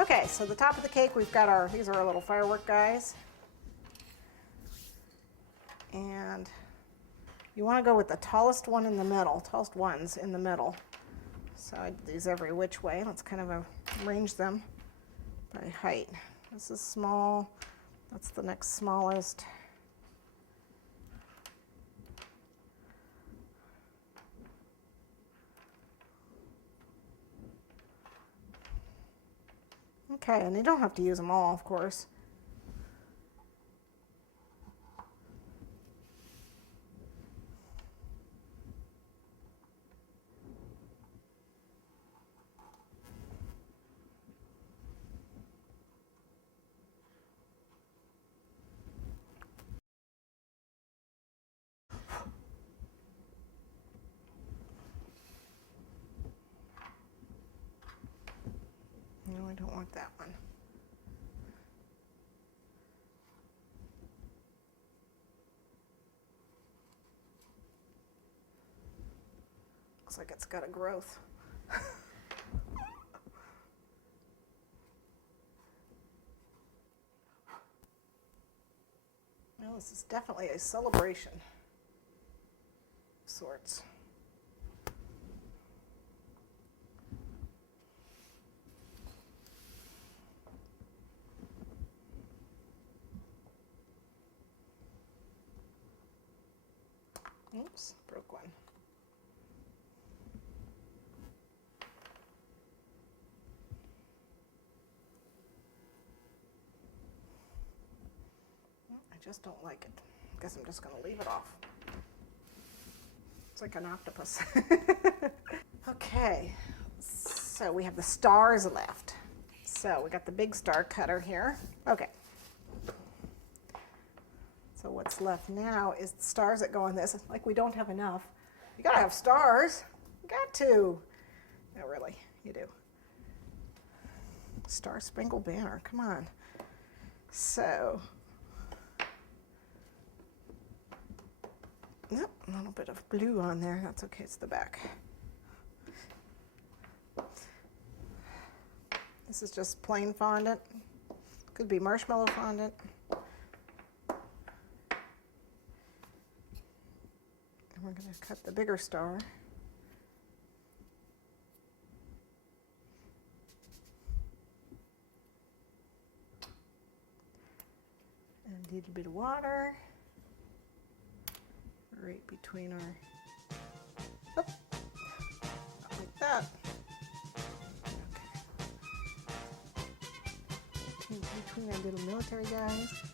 Okay, so the top of the cake, we've got these are our little firework guys. And you want to go with the tallest one in the middle, tallest ones in the middle. So I do these every which way. Let's kind of arrange them by height. This is small, that's the next smallest. Okay, and you don't have to use them all, of course. No, I don't want that one. Looks like it's got a growth. Well, this is definitely a celebration of sorts. Oops, broke one. I just don't like it. I guess I'm just going to leave it off. It's like an octopus. Okay, so we have the stars left. So we got the big star cutter here. Okay. So what's left now is the stars that go on this. Like we don't have enough. You gotta have stars. You got to. No, really, you do. Star Spangled Banner, come on. So, yep, a little bit of blue on there. That's okay, it's the back. This is just plain fondant. Could be marshmallow fondant. And we're going to cut the bigger star. And a little bit of water right between our, oh, not like that. Okay. Between our little military guys.